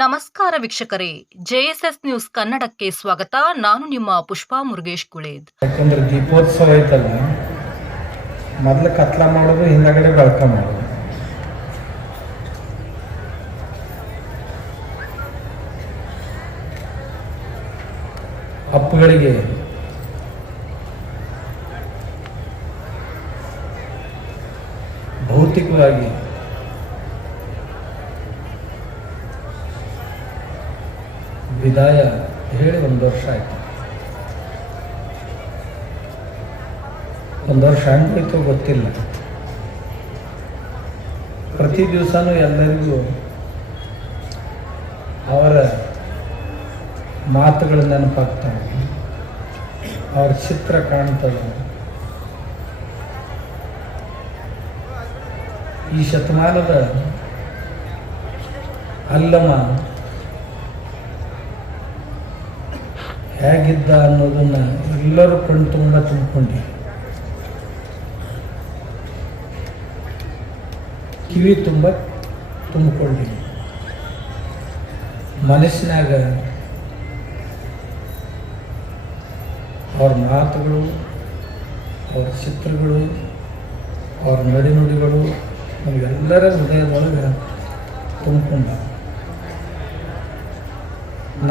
ನಮಸ್ಕಾರ ವೀಕ್ಷಕರೇ JSS news ಕನ್ನಡಕ್ಕೆ ಸ್ವಾಗತ. ನಾನು ನಿಮ್ಮ ಪುಷ್ಪಾ ಮುರುಗೇಶ್ ಗುಳೇದ್ ಯಾಕಂದ್ರೆ ದೀಪೋತ್ಸವ ಐತಲ್ಲ, ಮೊದ್ಲು ಕತ್ಲ ಮಾಡೋದು, ಹಿಂದಗಡೆ ಬೆಳಕ ಮಾಡೋದು. ಅಪ್ಪುಗಳಿಗೆ ಭೌತಿಕವಾಗಿ ವಿದಾಯ ಹೇಳಿ ಒಂದು ವರ್ಷ ಆಯ್ತು. ಒಂದು ವರ್ಷ ಹೆಂಗೋಯ್ತು ಗೊತ್ತಿಲ್ಲ. ಪ್ರತಿ ದಿವಸನೂ ಎಲ್ಲರಿಗೂ ಅವರ ಮಾತುಗಳು ನೆನಪಾಗ್ತವೆ. ಅವ್ರ ಚಿತ್ರ ಕಾಣ್ತದೆ ಈ ಶತಮಾನದ ಅಲ್ಲಮ ಹೇಗಿದ್ದ ಅನ್ನೋದನ್ನು ಎಲ್ಲರೂ ಕಣ್ಣು ತುಂಬ ತುಂಬಿಕೊಂಡಿ ಕಿವಿ ತುಂಬ ತುಂಬಿಕೊಂಡಿ ಮನಸ್ಸಿನಾಗ ಅವ್ರ ಮಾತುಗಳು, ಅವ್ರ ಚಿತ್ರಗಳು, ಅವ್ರ ನಡೆನುಡಿಗಳು ನಮಗೆಲ್ಲರ ಹೃದಯದೊಳಗೆ ತುಂಬಿಕೊಂಡ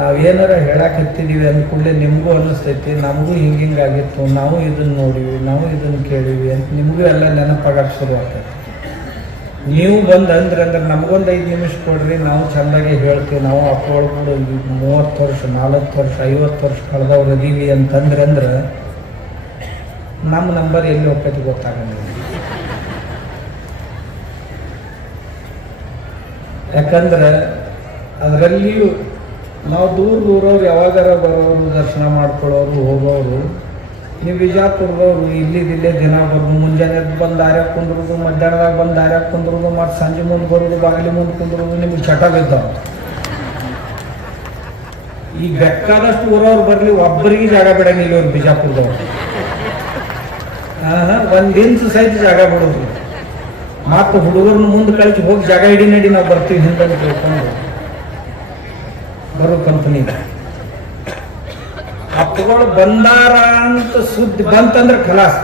ನಾವೇನಾರ ಹೇಳಕ್ಕೆ ಹತ್ತಿದೀವಿ ಅಂದ್ಕೂಡಲೇ ನಿಮಗೂ ಅನ್ನಿಸ್ತೈತಿ, ನಮಗೂ ಹಿಂಗೆ ಆಗಿತ್ತು ನಾವು ಇದನ್ನು ನೋಡಿವಿ, ನಾವು ಇದನ್ನು ಕೇಳಿವಿ ಅಂತ ನಿಮಗೂ ಎಲ್ಲ ನೆನಪಾಗಕ್ಕೆ ಶುರು ಆಗ್ತೈತಿ ನೀವು ಬಂದು ಅಂದ್ರೆ ಅಂದ್ರೆ ನಮಗೊಂದು ಐದು ನಿಮಿಷ ಕೊಡ್ರಿ, ನಾವು ಚೆನ್ನಾಗಿ ಹೇಳ್ತೀವಿ, ನಾವು ಈ ಮೂವತ್ತು ವರ್ಷ ನಾಲ್ಕು ವರ್ಷ, ಐವತ್ತು ವರ್ಷ ಕಳೆದವ್ರು ಇದೀವಿ ಅಂತಂದ್ರೆ ಅಂದ್ರೆ ನಮ್ಮ ನಂಬರ್ ಎಲ್ಲಿ ಹೋಗ್ತೈತಿ ಗೊತ್ತಾಗಂಗಿಲ್ಲ. ಯಾಕಂದ್ರೆ ಅದರಲ್ಲಿಯೂ ನಾವು ದೂರ ದೂರವ್ರು ಯಾವಾಗಾರ ಬರೋರು, ದರ್ಶನ ಮಾಡ್ಕೊಳ್ಳೋರು, ಹೋಗೋರು, ನೀವು ಬಿಜಾಪುರದವ್ರು ಇಲ್ಲಿದಿಲ್ಲೇ ದಿನ ಬರೋದು ಮುಂಜಾನೆ ಬಂದು ದಾರ್ಯಾಗ ಕುಂದ್ರದು ಮಧ್ಯಾಹ್ನದಾಗ ಬಂದು ದಾರ್ಯಾಗ ಕುಂದ್ರದು ಮತ್ತು ಸಂಜೆ ಮುಂದೆ ಬರೋದು, ಬಾಗಿಲಿ ಮುಂದೆ ಕುಂದ್ರದು, ನಿಮ್ಗೆ ಚಟ ಬಿದ್ದಾವ ಈ ಬೇಕಾದಷ್ಟು ಊರವ್ರು ಬರಲಿ, ಒಬ್ಬರಿಗೆ ಜಾಗ ಬಿಡಂಗಿಲ್ಲ ಇವ್ರು ಬಿಜಾಪುರದವ್ರು. ಒಂದು ದಿನ ಸಹಿತ ಜಾಗ ಬಿಡೋದು ಮತ್ತು ಹುಡುಗರನ್ನ ಮುಂದೆ ಕಳಿಸಿ ಹೋಗಿ ಜಾಗ ಹಿಡಿ ನಡಿ, ನಾವು ಬರ್ತೀವಿ ಹಿಂದೆ ತಿಳ್ಕೊಂಡು. ಬರೋ ಕಂಪನಿ ಅಪ್ಪಗಳು ಬಂದಾರ ಅಂತ ಸುದ್ದಿ ಬಂತಂದ್ರೆ ಕಲಾಸ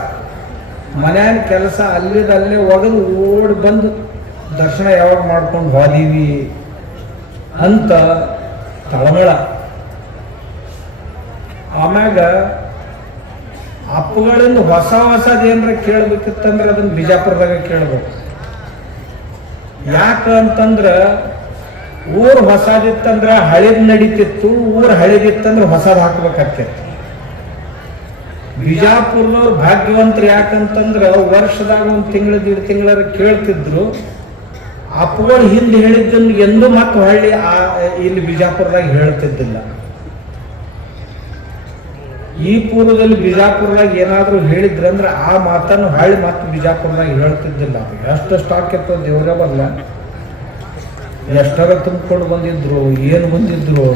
ಮನ್ಯಾನ ಕೆಲಸ ಅಲ್ಲಿದಲ್ಲೇ ಒಗದು ಓಡಿ ಬಂದು ದರ್ಶನ ಯಾವಾಗ ಮಾಡ್ಕೊಂಡು ಹೋದೀವಿ ಅಂತ ತಳಮಳ. ಆಮ್ಯಾಗ ಅಪ್ಪಗಳಿಂದ ಹೊಸ ಹೊಸದು ಏನರ ಕೇಳ್ಬೇಕಿತ್ತಂದ್ರೆ ಅದನ್ನ ಬಿಜಾಪುರದಾಗ ಕೇಳ್ಬೇಕು. ಯಾಕ ಅಂತಂದ್ರ ಊರ್ ಹೊಸದಿತ್ತಂದ್ರ ಹಳೇದು ನಡೀತಿತ್ತು, ಊರ್ ಹಳೇದಿತ್ತಂದ್ರ ಹೊಸದು ಹಾಕ್ಬೇಕಾಗ್ತಿತ್ತು ಬಿಜಾಪುರ್ನವ್ರು ಭಾಗ್ಯವಂತರು ಯಾಕಂತಂದ್ರ ವರ್ಷದಾಗ ಒಂದು ತಿಂಗಳ, ದೀಡ್ ತಿಂಗಳರ ಕೇಳ್ತಿದ್ರು. ಅಪ್ಪಗಳು ಹಿಂದೆ ಹೇಳಿದ್ದನ್ನು ಎಂದು ಮತ್ತೆ ಹಳ್ಳಿ, ಆ, ಇಲ್ಲಿ ಬಿಜಾಪುರದಾಗ ಹೇಳ್ತಿದ್ದಿಲ್ಲ. ಈ ಪೂರ್ವದಲ್ಲಿ ಬಿಜಾಪುರದಾಗ ಏನಾದರೂ ಹೇಳಿದ್ರಂದ್ರೆ ಆ ಮಾತನ್ನು ಹಳ್ಳಿ ಮತ್ತೆ ಬಿಜಾಪುರದಾಗ ಹೇಳ್ತಿದ್ದಿಲ್ಲ. ಎಷ್ಟು ಸ್ಟಾಕ್ ಇತ್ತು ದೇವರೇ ಬರಲ್ಲ ಎಷ್ಟರ ತುಂಬಿಕೊಂಡು ಬಂದಿದ್ರು, ಏನು ಬಂದಿದ್ರು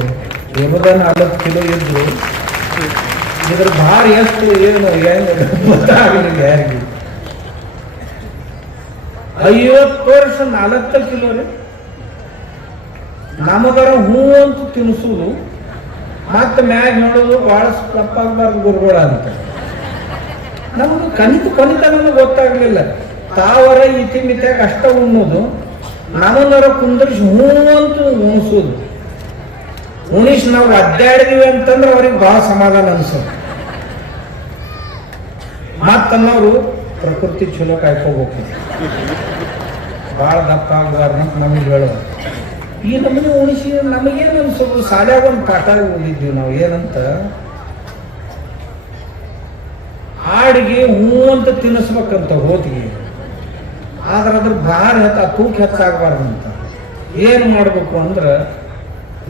ಇರೋದ ನಾಲ್ಕು ಕಿಲೋ ಇದ್ರು ಇದ್ರ ಭಾರ ಎಷ್ಟು, ಏನು ಏನು, ಗೊತ್ತಾಗಲಿಲ್ಲ ಯಾರಿಗೆ. ಐವತ್ತು ವರ್ಷ ನಾಲ್ಕು ಕಿಲೋ ರೀ. ನಮಗರ ಹೂ ಅಂತ ತಿನ್ಸುದು ಮತ್ತೆ ಮ್ಯಾಗ ಹೇಳೋದು ಬಹಳ ತಪ್ಪಾಗಬಾರ್ದು ಗುರುಗಳ ಅಂತ. ನಮ್ಗೆ ಕನಿತ ಕೊನಿತನ ಗೊತ್ತಾಗ್ಲಿಲ್ಲ. ತಾವರ ಇತಿ ಮಿತಿಯಾಗ ಅಷ್ಟ ಉಣ್ಣೋದು. ನಮ್ಮನ್ನರ ಕುಂದರ್ಸಿ ಹೂ ಅಂತ ಉಣಿಸೋದು ಉಣಿಸಿ ನಾವು ಅಡ್ಡಾಡಿದೀವಿ ಅಂತಂದ್ರೆ ಅವ್ರಿಗೆ ಬಹಳ ಸಮಾಧಾನ ಅನ್ಸೋದು ಮತ್ತನ್ನವರು ಪ್ರಕೃತಿ ಚಲೋ ಕಾಯ್ಕೋಬೇಕು. ಭಾಳ ದಪ್ಪ ಆಗಬಾರ್ದು ಅಂತ ನಮಗೆ ಹೇಳೋದು ಈ ನಮ್ಮನೆ ಉಣಿಸಿ ನಮಗೇನು ಅನ್ಸೋದು? ಸಾಲ್ಯಾಗ ಒಂದು ಪಾಠ ಓದಿದ್ವಿ ನಾವು, ಏನಂತ? ಹಾಡಿಗೆ ಹೂ ಅಂತ ತಿನ್ನಿಸ್ಬೇಕಂತ ಹೋತಿಗೆ ಆದ್ರೆ ಅದ್ರ ಭಾರ ಹೆತ್ತ ತೂಕ ಹೆಚ್ಚಾಗಬಾರ್ದು ಅಂತ. ಏನು ಮಾಡಬೇಕು ಅಂದ್ರೆ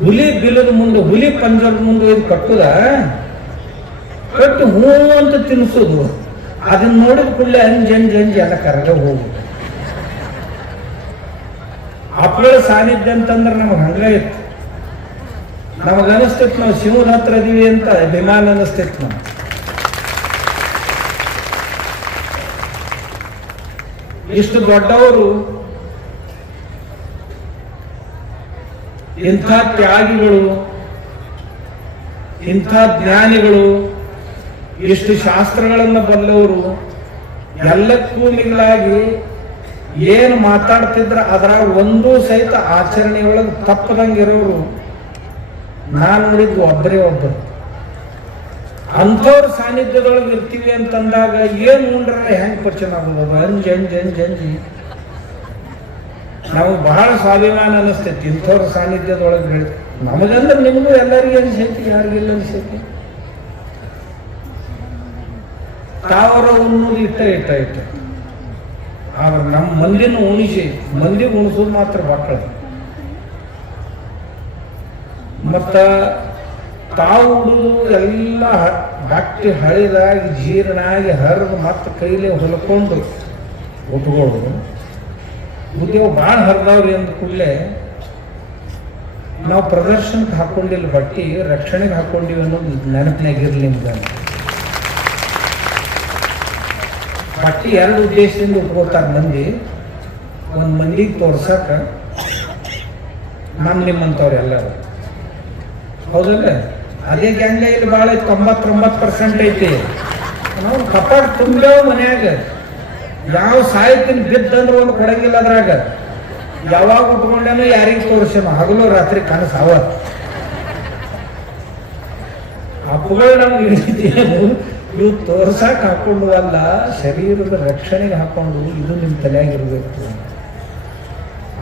ಹುಲಿ ಬಿಲದ ಮುಂದೆ, ಹುಲಿ ಪಂಜರದ ಮುಂದೆ ಇದು ಕಟ್ಟುದ, ಕಟ್ಟು ಹೂ ಅಂತ ತಿನ್ನಿಸೋದು ಅದನ್ನ ನೋಡಿದ ಕೂಡಲೇ ಅಂಜಿ ಅಂಜಿ ಅಂಜಿ ಎಲ್ಲ ಕರಗ ಹೋಗುದು ಅಪ್ಪಳ ಸಾನಿಧ್ಯ ಅಂತಂದ್ರೆ ನಮಗೆ ಹಂಗ ಇತ್ತು. ನಮಗ ಅನಿಸ್ತಿತ್ತು ನಾವು ಶಿವನ ಹತ್ರ ಇದೀವಿ ಅಂತ ಅಭಿಮಾನ ಅನಿಸ್ತಿತ್ತು ನಾವು ಇಷ್ಟು ದೊಡ್ಡವರು ಇಂಥ ತ್ಯಾಗಿಗಳು, ಇಂಥ ಜ್ಞಾನಿಗಳು, ಇಷ್ಟು ಶಾಸ್ತ್ರಗಳನ್ನು ಬಲ್ಲವರು ಎಲ್ಲಕ್ಕೂ ಮಿಗಿಲಾಗಿ ಏನು ಮಾತಾಡ್ತಿದ್ರ ಅದರ ಒಂದು ಸಹಿತ ಆಚರಣೆಯೊಳಗೆ ತಪ್ಪದಂಗಿರೋರು ನಾನು ನೋಡಿದ್ದು ಒಬ್ಬರೇ ಒಬ್ಬರು ಅಂಥವ್ರ ಸಾನ್ನಿಧ್ಯದೊಳಗೆ ಇರ್ತೀವಿ ಅಂತಂದಾಗ ಏನು ಉಂಡ್ರೆ ಹೆಂಗೆ ಪರಿಚಯ ಆಗ್ಬೋದು ಅಂಜ್ ಅಂಜ್ ಅಂಜ್, ಅಂಜಿ. ನಾವು ಬಹಳ ಸ್ವಾಭಿಮಾನ ಅನ್ನಿಸ್ತೈತಿ ಇಂಥವ್ರ ಸಾನ್ನಿಧ್ಯದೊಳಗೆ ಬೆಳೆ ನಮಗಂದ್ರೆ ನಿಮಗೂ ಎಲ್ಲರಿಗೂ ಅನಿಸೈತಿ? ಯಾರಿಗಿಲ್ಲ ಅನಿಸೈತಿ? ತಾವರ ಉಣ್ಣೋದು ಇಟ್ಟ ಇಟ್ಟ ಇಟ್ಟ. ಆದ್ರೆ ನಮ್ಮ ಮಂದಿನ ಉಣಿಸಿ ಮಂದಿಗೆ ಉಣಿಸೋದು ಮಾತ್ರ ಮಕ್ಕಳು ಮತ್ತ ತಾವು ಉಡುದು ಎಲ್ಲ ಹಟ್ಟಿ ಹಳಿದಾಗಿ ಜೀರ್ಣಾಗಿ ಹರಿದು ಮತ್ತೆ ಕೈಲೇ ಹೊಲ್ಕೊಂಡು ಉಟ್ಕೊಳ್ಳೋದು ಉದ್ಯೋಗ ಭಾಳ ಹರಿದವ್ರಿ ಅಂದ ಕೂಡಲೇ ನಾವು ಪ್ರದರ್ಶನಕ್ಕೆ ಹಾಕೊಂಡಿಲ್ಲ ಬಟ್ಟಿ, ರಕ್ಷಣೆಗೆ ಹಾಕೊಂಡಿವಿ ಅನ್ನೋದು ನೆನಪಿನಾಗ ಇರಲಿ ನಿಮ್ಗೆ. ಬಟ್ಟಿ ಎರಡು ಉದ್ದೇಶದಿಂದ ಉಟ್ಕೋತಾರೆ ಮಂದಿ. ಒಂದು ಮಂದಿಗೆ ತೋರ್ಸಕ್ಕ ನಮ್ಮ ನಿಮ್ಮಂಥವ್ರು ಎಲ್ಲರೂ. ಹೌದಲ್ಲ ಅದೇ ಗ್ಯಾಂಗ ಇಲ್ಲಿ ಭಾಳ ಐತಿ, ತೊಂಬತ್ತೊಂಬತ್ತು ಪರ್ಸೆಂಟ್ ಐತಿ. ನಾವು ಕಪಾಟ್ ತುಂಬ್ಯಾವ ಮನ್ಯಾಗ. ಯಾವ ಸಾಹಿತ್ಯನ ಬಿದ್ದಂದ್ರೆ ಒಂದು ಕೊಡಂಗಿಲ್ಲ ಅದ್ರಾಗ. ಯಾವಾಗ ಉಟ್ಕೊಂಡೇನೋ ಯಾರಿಗೆ ತೋರಿಸೇನೋ ಹಗಲು ರಾತ್ರಿ ಕನಸಾವ ಹಬ್ಬಗಳು ನಮ್ಗೆ ಹಿಡಿದೇನು ಇವು ತೋರ್ಸಕ್ ಹಾಕೊಂಡು ಅಲ್ಲ, ಶರೀರದ ರಕ್ಷಣೆಗೆ ಹಾಕೊಂಡು ಇದು ನಿಮ್ಮ ತಲೆಯಾಗಿರ್ಬೇಕು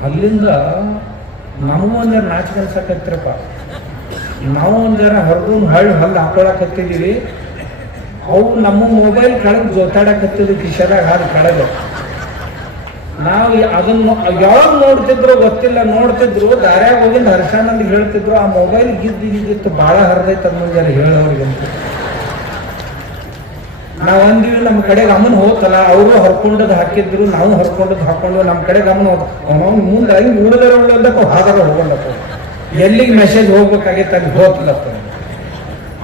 ಅಲ್ಲಿಂದ ನಮಗೂ ಅಂದ್ರೆ ನಾಚಿಕೆ ಅನ್ಸಕತ್ತಿರಪ್ಪ ನಾವು ಒಂದರ ಹೊರದು ಹಳ್ಳಿ ಹಲ್ಲು ಹಾಕೊಳಕತ್ತಿದೀವಿ ಅವು ನಮ್ಮ ಮೊಬೈಲ್ ಕಳೆದ ಜೊತಾಡಕ್ ಹತ್ತಿದ್ರು ಕಿಶದಾಗ ಹಾದು ಕಳೆದು ನಾವು ಅದನ್ನು ಯಾವಾಗ ನೋಡ್ತಿದ್ರು ಗೊತ್ತಿಲ್ಲ. ನೋಡ್ತಿದ್ರು, ದಾರ್ಯಾಗ ಹೋಗಿ ಹರ್ಷಾನಂದ್ ಹೇಳ್ತಿದ್ರು, ಆ ಮೊಬೈಲ್ ಗಿದ್ದು ಗಿದ್ದಿತ್ತು, ಭಾಳ ಹರಿದೈತೆ ಅನ್ನೋದಾರ ಹೇಳೋರಿಗಂತ ನಾವು ಅಂದಿವಿ, ನಮ್ಮ ಕಡೆ ಗಮನ ಹೋತಲ್ಲ, ಅವರು ಹರ್ಕೊಂಡದ್ ಹಾಕಿದ್ರು, ನಾವು ಹರ್ಕೊಂಡದ್ ಹಾಕೊಂಡು ನಮ್ಮ ಕಡೆ ಗಮನ ಹೋದ ಅವನು ಮುಂದೆ ಹಿಂಗೆ ಉಳಿದರ ಉಳಿದಪ್ಪ ಹಾಗಾದ್ರೆ ಎಲ್ಲಿಗೆ ಮೆಸೇಜ್ ಹೋಗ್ಬೇಕಾಗಿತ್ತು ಅಲ್ಲಿ ಹೋಗ್ಲಪ್ಪ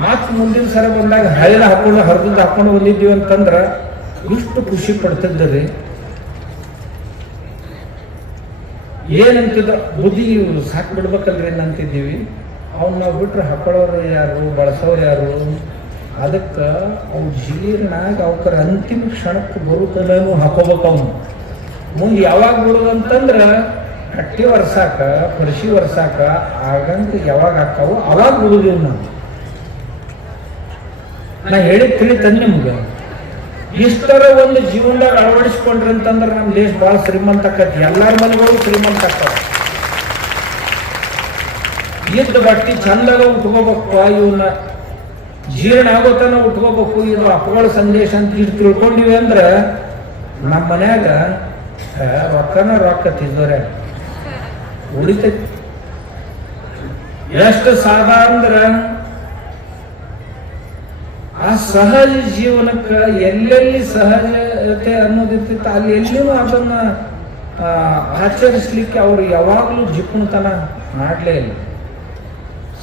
ಮತ್ತೆ ಮುಂದಿನ ಸರ ಬಂದಾಗ ಹಳೆದ ಹಾಕೊಂಡು ಹರಿದದ್ದು ಹಾಕೊಂಡು ಬಂದಿದ್ದೀವಿ ಅಂತಂದ್ರೆ ಇಷ್ಟು ಖುಷಿ ಪಡ್ತಿದ್ದರಿ. ಏನಂತಿದ್ದ? ಬುದ್ಧಿ ಸಾಕು ಬಿಡ್ಬೇಕಲ್ರಿ ಅಂತಿದ್ದೀವಿ ಅವ್ನು ನಾವು ಬಿಟ್ರೆ ಹಾಕೊಳ್ಳೋರು ಯಾರು? ಬಳಸೋರು ಯಾರು? ಅದಕ್ಕೆ ಅವ್ನ ಜೀರ್ಣಾಗ ಅವಕರ ಅಂತಿಮ ಕ್ಷಣಕ್ಕೆ ಬರುತ್ತಲೇನು ಹಾಕೋಬೇಕು ಅವನು. ಮುಂದೆ ಯಾವಾಗ ಬಿಡೋದಂತಂದ್ರ ಕಟ್ಟಿ ಒರ್ಸಾಕ ಕೃಷಿ ಒರ್ಸಾಕ ಆಗಂತ ಯಾವಾಗ ಹಾಕಾವು ಅವಾಗ ಬಿಡುದಿಲ್ಲ ನಾವು ನಾ ಹೇಳಿದ್ ತಿಳಿತಂದ್ ನಿಮ್ಗೆ. ಇಷ್ಟರ ಒಂದು ಜೀವನದಾಗ ಅಳವಡಿಸ್ಕೊಂಡ್ರಿ ಅಂತಂದ್ರೆ ನಮ್ಮ ದೇಶ ಭಾಳ ಶ್ರೀಮಂತ ಆಕತಿ. ಎಲ್ಲಾರ ಮನೆಗಳು ಶ್ರೀಮಂತ ಆಗ್ತಾವ. ಇದ್ದ ಬಟ್ಟಿ ಚಂದಾಗ ಉಟ್ಕೋಬೇಕು, ಇವನ್ನ ಜೀರ್ಣ ಆಗೋತನ ಉಟ್ಕೋಬೇಕು, ಇದು ಅಪ್ಪಗಳ ಸಂದೇಶ ಅಂತ ಇದು ತಿಳ್ಕೊಂಡಿವಿ ಅಂದ್ರೆ ನಮ್ಮ ಮನ್ಯಾಗ ರೊಕ್ಕನ ರೊಕ್ಕ ತಿದ್ದೋರೆ ಉಳಿತೈತಿ ಎಷ್ಟು ಸಾಧ ಅಂದ್ರ ಆ ಸಹಜ ಜೀವನಕ್ಕೆ ಎಲ್ಲೆಲ್ಲಿ ಸಹಜತೆ ಅನ್ನೋದಿರ್ತಿತ್ತು, ಅಲ್ಲಿ ಎಲ್ಲಿನೂ ಅದನ್ನ ಆಚರಿಸಲಿಕ್ಕೆ ಅವರು ಯಾವಾಗಲೂ ಜಿಪುಣತನ ಮಾಡಲೇ ಇಲ್ಲ.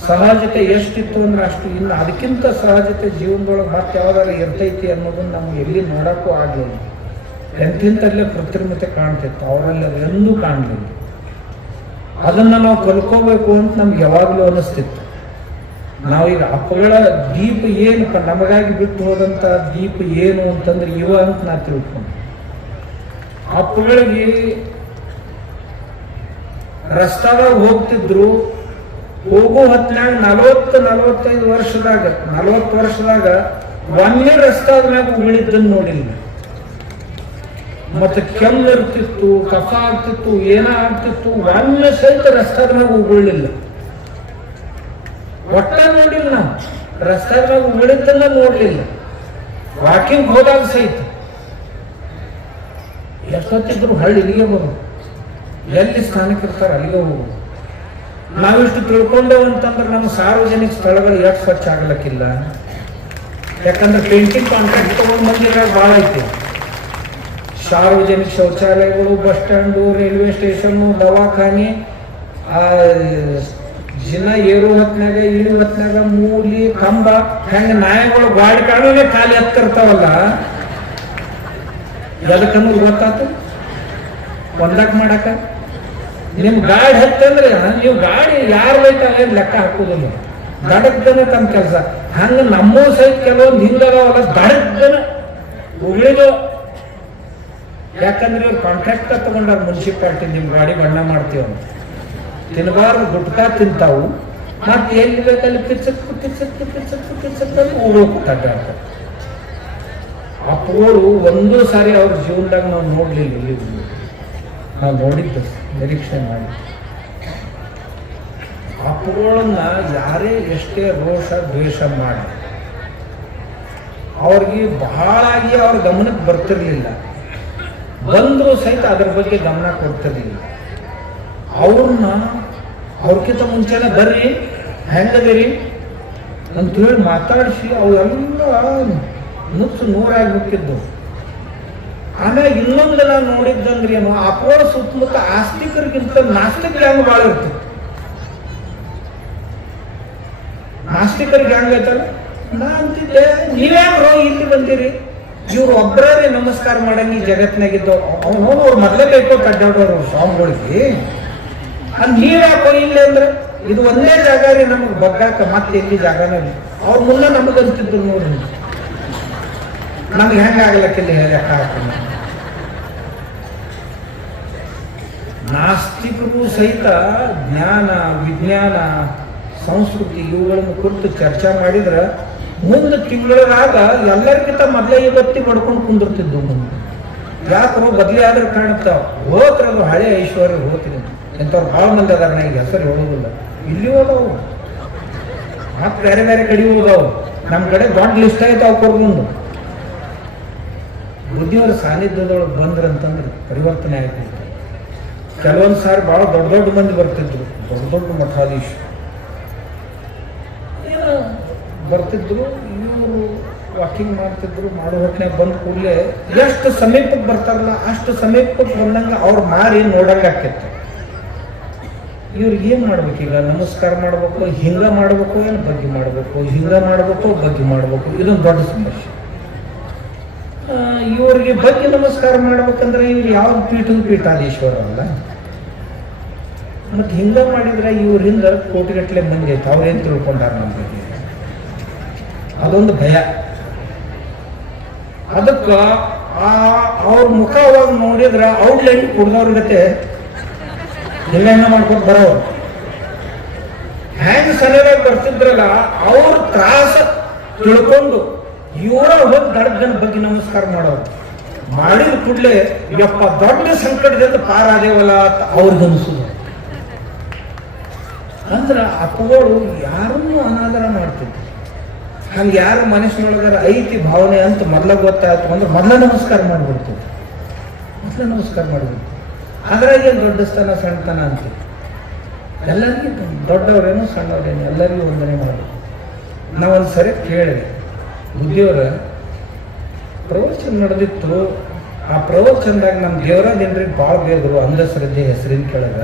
ಸಹಜತೆ ಎಷ್ಟಿತ್ತು ಅಂದ್ರೆ ಅಷ್ಟು ಇಲ್ಲ. ಅದಕ್ಕಿಂತ ಸಹಜತೆ ಜೀವನದೊಳಗೆ ಮತ್ತೆ ಯಾವ್ದಾರ ಇರ್ತೈತಿ ಅನ್ನೋದನ್ನ ನಮ್ಗೆ ಎಲ್ಲಿ ನೋಡೋಕ್ಕೂ ಆಗಲಿಲ್ಲ. ಎಂತಿಂತಲ್ಲೇ ಕೃತ್ರಿಮತೆ ಕಾಣ್ತಿತ್ತು. ಅವರಲ್ಲಿ ಎಂದೂ ಕಾಣಲಿಲ್ಲ. ಅದನ್ನ ನಾವು ಕಲ್ಕೋಬೇಕು ಅಂತ ನಮ್ಗೆ ಯಾವಾಗಲೂ ಅನಿಸ್ತಿತ್ತು. ನಾವೀಗ ಅಪ್ಪಗಳ ದೀಪ ಏನಪ್ಪ ನಮಗಾಗಿ ಬಿಟ್ಟು ಹೋದಂತ ದೀಪ ಏನು ಅಂತಂದ್ರೆ ಇವ ಅಂತ ನಾ ತಿಳ್ಕೊಂಡು. ಅಪ್ಪಗಳಿಗೆ ರಸ್ತಾದಾಗ ಹೋಗ್ತಿದ್ರು, ಹೋಗೋ ಹೊತ್ನ್ಯಾಗ ನಲವತ್ತು, ನಲವತ್ತೈದು ವರ್ಷದಾಗ, ನಲವತ್ತು ವರ್ಷದಾಗ ಒಂದೇ ರಸ್ತಾದ ಮ್ಯಾಗ ಉಗಳಿದ್ದನ್ನು ನೋಡಿಲ್ಲ. ಮತ್ತೆ ಕೆಮ್ಮು ಇರ್ತಿತ್ತು ಕಫ ಆಗ್ತಿತ್ತು, ಏನ ಆಗ್ತಿತ್ತು ಒಂದೇ ಸಹಿತ ರಸ್ತಾದ ಮ್ಯಾಗ ಉಗುಳಿಲ್ಲ ಒಟ್ಟ ನೋಡಿಲ್ಲ ನಾವು. ರಸ್ತಾದ ಮ್ಯಾಗ ಉಗುಳಿದ್ದನ್ನ ನೋಡ್ಲಿಲ್ಲ. ವಾಕಿಂಗ್ ಹೋದಾಗ ಸಹಿತ. ಎಷ್ಟೊತ್ತಿದ್ರು ಹಳ್ಳಿ ಇಲ್ಲಿಗೆ ಬರು ಎಲ್ಲಿ ಸ್ಥಾನಕ್ಕೆ ಇರ್ತಾರೆ ಅಲ್ಲಿಗೆ ಹೋಗೋದು ನಾವಿಷ್ಟು ತಿಳ್ಕೊಂಡೇವು ಅಂತಂದ್ರೆ ನಮ್ಮ ಸಾರ್ವಜನಿಕ ಸ್ಥಳಗಳು ಎಷ್ಟು ಸ್ವಚ್ಛ ಆಗ್ಲಕ್ಕಿಲ್ಲ? ಯಾಕಂದ್ರೆ ಪೇಂಟಿಂಗ್ ಕಾಂಟ್ರಾಕ್ಟ್ ತಗೊಂಡು ಬಂದಿರೋ ಭಾಳ ಐತಿ. ಸಾರ್ವಜನಿಕ ಶೌಚಾಲಯಗಳು, ಬಸ್ ಸ್ಟ್ಯಾಂಡು ರೈಲ್ವೆ ಸ್ಟೇಷನ್ನು, ದವಾಖಾನೆ ಜಿನ ಏರು ಹೊತ್ನಾಗ ಇಳಿ ಹೊತ್ನಾಗ ಮೂಲಿ, ಕಂಬ, ಹೆಂಗೆ ನಾಯಿಗಳು ಗಾಡಿ ಕಾಡೋದೇ ಖಾಲಿ ಹತ್ತಿರ್ತಾವಲ್ಲ? ಎದಕ್ಕನ್ನೋದು ಗೊತ್ತಾತು? ಒಂದಕ್ಕೆ ಮಾಡಕ? ನಿಮ್ ಗಾಡಿ ಹತ್ತಂದ್ರೆ ನೀವು ಗಾಡಿ ಯಾರು ಬೈತಾವ ಲೆಕ್ಕ ಹಾಕೋದಿಲ್ಲ. ದಡಗ್ದನ ತಮ್ಮ ಕೆಲಸ. ಹಂಗ ನಮ್ಮೂ ಸಹಿತ ಕೆಲವೊಂದು ಹಿಂಗದಾವಲ್ಲ ದಡಗ್ದನ ಉಳಿದು ಯಾಕಂದ್ರೆ ಇವ್ರು ಕಾಂಟ್ರಾಕ್ಟ್ ತಗೊಂಡಾರ ಮುನ್ಸಿಪಾಲ್ಟಿ ನಿಮ್ ಗಾಡಿ ಬಣ್ಣ ಮಾಡ್ತೀವಿ ಅಂತ. ತಿನ್ನಬಾರ್ದು ಗುಟ್ಕಾ ತಿಂತಾವು. ಮತ್ತೆ ಎಲ್ಲಿ ಬೇಕಲ್ಲಿ ಪಿಚ್ಚಕ್ ಪಿಚ್ಚಕ್ ಅಂತ ಉಳ್ಬೇಕು ತಡ್ಡಾಡ್ತಾರೆ ಅಪ್ಪಗಳು ಒಂದು ಸಾರಿ ಅವ್ರ ಜೀವನದಾಗ ನಾವು ನೋಡ್ಲಿಲ್ಲ ಇಲ್ಲಿ. ನಾವು ನೋಡಿದ್ದು, ನಿರೀಕ್ಷೆ ಮಾಡಿ. ಅಪ್ಪಗಳನ್ನ ಯಾರೇ ಎಷ್ಟೇ ರೋಷ, ದ್ವೇಷ ಮಾಡಿ, ಅವ್ರಿಗೆ ಬಹಳಾಗಿ ಅವ್ರ ಗಮನಕ್ಕೆ ಬರ್ತಿರ್ಲಿಲ್ಲ. ಬಂದರೂ ಸಹಿತ ಅದ್ರ ಬಗ್ಗೆ ಗಮನ ಕೊಡ್ತಿರ್ಲಿಲ್ಲ. ಅವ್ರನ್ನ ಅವ್ರಕ್ಕಿಂತ ಮುಂಚೆನೇ ಬರ್ರಿ, ಹೆಂಗದಿರಿ? ಅಂತ ಹೇಳಿ ಮಾತಾಡಿಸಿ ಅವೆಲ್ಲ ನುಚ್ಚು ನೂರಾಗ್ಬಿಟ್ಟಿದ್ದು ಆಮೇಲೆ ಇನ್ನೊಂದು ನಾನು ನೋಡಿದ್ದಂದ್ರೆ ಏನು ಅಪೋಳ ಸುತ್ತಮುತ್ತ ಆಸ್ತಿಕರಿಗಿಂತ ನಾಸ್ತಿಕ ಗ್ಯಾಂಗ್ ಭಾಳ ಇರ್ತದೆ ನಾಸ್ತಿಕರಿಗೆ ಹೆಂಗೈತಲ್ಲ ನಾ ಅಂತಿದ್ದೆ ನೀವ್ಯಾರು ಇಲ್ಲಿ ಬಂದಿರಿ? ಇವ್ರು ಒಬ್ಬರೇ ನಮಸ್ಕಾರ ಮಾಡಂಗಿ ಜಗತ್ನಾಗಿದ್ದು ಅವನು ಅವ್ರು ಮೊದಲೇ ಬೇಕೋ ಕಡ್ಡಾಡೋರು ಸ್ವಾಮಿಗಳಿಗೆ. ಅಲ್ಲಿ ನೀರು ಹಾಕೋ ಇಲ್ಲ ಅಂದ್ರೆ, ಇದು ಒಂದೇ ಜಾಗ ರೀ ನಮಗೆ ಬಗ್ಗಾಕ, ಮತ್ತೆ ಎಲ್ಲಿ ಜಾಗನೇ ಅವ್ರ ಮುನ್ನ ನಮಗಂತಿದ್ರು ನೋಡ್ರಿ ನಮ್ಗೆ ಹೆಂಗಾಗಲಕ್ಕಿಲ್ಲ ಲೆಕ್ಕ ಹಾಕೋಣ ನಾಸ್ತಿಕರು ಸಹಿತ ಜ್ಞಾನ, ವಿಜ್ಞಾನ, ಸಂಸ್ಕೃತಿ, ಇವುಗಳನ್ನು ಕುರಿತು ಚರ್ಚೆ ಮಾಡಿದ್ರೆ ಮುಂದೆ ತಿಂಗಳಾಗ ಎಲ್ಲರಿಗಿಂತ ಮೊದಲೇ ಇವತ್ತಿ ಮಾಡ್ಕೊಂಡು ಕುಂದಿರ್ತಿದ್ದು ಮುಂದೆ. ಯಾಕೋ ಬದಲಿ ಆದ್ರೆ ಕಾಣುತ್ತಾ ಅದು ಹಳೆ ಐಶ್ವರ್ಯ ಹೋಗ್ತೀನಿ ಎಂಥವ್ರು ಭಾಳ ಮಂದಿ ಅದಾರ ನನಗೆ ಹೆಸರು ಹೇಳೋದಿಲ್ಲ ಇಲ್ಲಿ ಹೋದವು ಮತ್ತೆ ಬೇರೆ ಬೇರೆ ಕಡೆ ಹೋದವು ನಮ್ಮ ಕಡೆ ದೊಡ್ಡ ಲಿಸ್ಟ್ ಆಯ್ತು ಅವು ಕೊಡ್ಬಂದು ಬುದ್ಧಿಯವರ ಸಾನ್ನಿಧ್ಯದೊಳಗೆ ಬಂದ್ರಂತಂದ್ರೆ ಪರಿವರ್ತನೆ ಆಯ್ತು. ಕೆಲವೊಂದು ಸಾರಿ ಭಾಳ ದೊಡ್ಡ ದೊಡ್ಡ ಮಂದಿ ಬರ್ತಿದ್ರು. ದೊಡ್ಡ ದೊಡ್ಡ ಮಠಾಧೀಶ ಏನೋ ಬರ್ತಿದ್ರು ಇವರು ವಾಕಿಂಗ್ ಮಾಡ್ತಿದ್ರು, ಮಾಡೋ ಹೊತ್ತಿನಾಗ ಬಂದ ಕೂಡಲೇ ಎಷ್ಟು ಸಮೀಪಕ್ಕೆ ಬರ್ತಾರಲ್ಲ, ಅಷ್ಟು ಸಮೀಪಕ್ಕೆ ಬಂದಂಗೆ ಅವ್ರ ಮಾರಿ ನೋಡಂಗೆ ಆಕೈತೆ ಇವ್ರಿಗೆ ಏನು ಮಾಡ್ಬೇಕೀಗ ನಮಸ್ಕಾರ ಮಾಡ್ಬೇಕು, ಹಿಂಗ ಮಾಡ್ಬೇಕು, ಏನು ಬಗ್ಗೆ ಮಾಡ್ಬೇಕು? ಹಿಂಗ ಮಾಡ್ಬೇಕು, ಬಗ್ಗೆ ಮಾಡ್ಬೇಕು? ಇದೊಂದು ದೊಡ್ಡ ಸಮಸ್ಯೆ. ಇವರಿಗೆ ಬಗ್ಗೆ ನಮಸ್ಕಾರ ಮಾಡ್ಬೇಕಂದ್ರೆ ಇವ್ರು ಯಾವ ಪೀಠದ ಪೀಠಾಧೀಶ್ವರ ಅಲ್ಲ? ಮತ್ತೆ ಹಿಂಗ ಮಾಡಿದ್ರೆ ಇವ್ರಿಂದ ಕೋಟಿಗಟ್ಟಲೆ ಮಂದಿ ಐತೆ ಅವ್ರೇನು ತಿಳ್ಕೊಂಡಾರ ನಮ್ಮ ಬಗ್ಗೆ ಅದೊಂದು ಭಯ. ಅದಕ್ಕ ಆ ಅವ್ರ ಮುಖ ಅವಾಗ ನೋಡಿದ್ರ ಕುಡ್ದವ್ರ ಜೊತೆ ಎಲ್ಲೆನ್ನ ಮಾಡ್ಕೊಂಡು ಬರೋ ಹ್ಯಾಂಗ್ ಸರಿಯಾಗಿ ಬರ್ತಿದ್ರಲ್ಲ, ಅವ್ರ ತ್ರಾಸ ತಿಳ್ಕೊಂಡು ಇವರ ಹೋಗಿ ದಡ್ಡನ ಬಗ್ಗೆ ನಮಸ್ಕಾರ ಮಾಡೋರು. ಮಾಡಿದ ಕೂಡಲೇ, ಯಪ್ಪ, ದೊಡ್ಡ ಸಂಕಟದಿಂದ ಪಾರಾದೇವಲ್ಲ ಅಂತ ಅವ್ರಿಗನ್ಸುದು. ಅಂದ್ರ ಅಪ್ಪಗಳು ಯಾರನ್ನೂ ಅನಾದರ ಮಾಡ್ತಿದ್ರು. ಹಂಗೆ ಯಾರ ಮನಸ್ಸಿನೊಳಗಾರ ಐತಿ ಭಾವನೆ ಅಂತ ಮೊದಲ ಗೊತ್ತಾಯ್ತು ಅಂದ್ರೆ ಮೊದಲ ನಮಸ್ಕಾರ ಮಾಡ್ಬಿಡ್ತು. ಮೊದಲ ನಮಸ್ಕಾರ ಮಾಡ್ಬಿಡ್ತು. ಅದ್ರಾಗ ಏನು ದೊಡ್ಡ ಸ್ಥಾನ ಸಣ್ಣತನ ಅಂತ. ಎಲ್ಲರಿಗೂ ದೊಡ್ಡವರೇನು ಸಣ್ಣವರೇನು, ಎಲ್ಲರಿಗೂ ವಂದನೆ ಮಾಡಿ ನಾವೊಂದು ಸರಿ ಕೇಳಿದೆ. ಬುದ್ಧಿಯವರ, ಪ್ರವಚನ ನಡೆದಿತ್ತು. ಆ ಪ್ರವಚನದಾಗ ನಮ್ಮ ದೇವರಾಜ್ ಜನರಿಗೆ ಭಾಳ ಬೇಗರು ಅಂಧಶ್ರದ್ಧೆ ಹೆಸರಿನ ಕೆಳಗ.